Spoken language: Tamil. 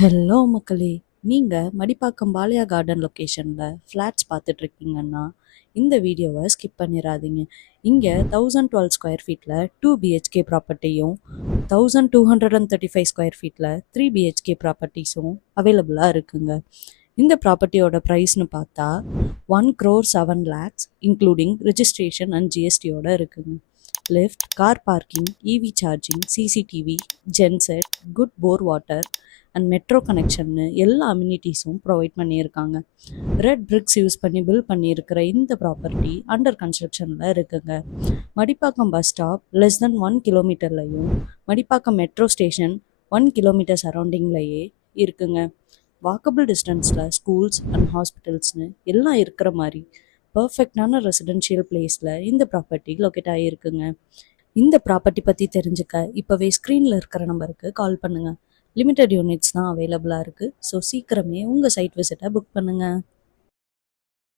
ஹலோ மக்களே! நீங்க மடிப்பாக்கம் பாலையா கார்டன் லொகேஷன்ல ஃப்ளாட்ஸ் பார்த்துட்டு இருக்கீங்கன்னா, இந்த வீடியோவ ஸ்கிப் பண்ணிறாதீங்க. இங்க 1012 ஸ்கொயர் ஃபீட்ல 2 பிஹெச்கே ப்ராப்பர்ட்டியும், 1235 ஸ்கொயர் ஃபீட்ல 3 பிஹெச்கே ப்ராப்பர்ட்டீஸும் அவைலபிளா இருக்குங்க. இந்த ப்ராப்பர்ட்டியோட பிரைஸ்னு பார்த்தா 1,07 lakhs இன்க்ளூடிங் ரிஜிஸ்ட்ரேஷன் அண்ட் ஜிஎஸ்டியோட இருக்குங்க. Lift, car parking, EV charging, CCTV, genset, good bore water and metro கனெக்ஷன்னு எல்லா அம்யூனிட்டிஸும் ப்ரொவைட் பண்ணியிருக்காங்க. ரெட் பிரிக்ஸ் யூஸ் பண்ணி பில்ட் பண்ணியிருக்கிற இந்த ப்ராப்பர்ட்டி அண்டர் கன்ஸ்ட்ரக்ஷனில் இருக்குங்க. Madipakkam bus stop less then 1 கிலோமீட்டர்லையும், மடிப்பாக்கம் மெட்ரோ ஸ்டேஷன் 1 கிலோமீட்டர் சரௌண்டிங்லேயே இருக்குங்க. வாக்கபிள் டிஸ்டன்ஸில் ஸ்கூல்ஸ் அண்ட் ஹாஸ்பிட்டல்ஸ்னு எல்லாம் இருக்கிற மாதிரி பர்ஃபெக்டான ரெசிடென்ஷியல் பிளேஸில் இந்த ப்ராப்பர்ட்டி லொக்கேட் ஆகியிருக்குங்க. இந்த ப்ராப்பர்ட்டி பற்றி தெரிஞ்சுக்க இப்போவே ஸ்க்ரீனில் இருக்கிற நம்பருக்கு கால் பண்ணுங்கள். லிமிட்டட் யூனிட்ஸ் தான் அவைலபிளாக இருக்குது. ஸோ சீக்கிரமே உங்கள் சைட் விசிட்டை புக் பண்ணுங்கள்.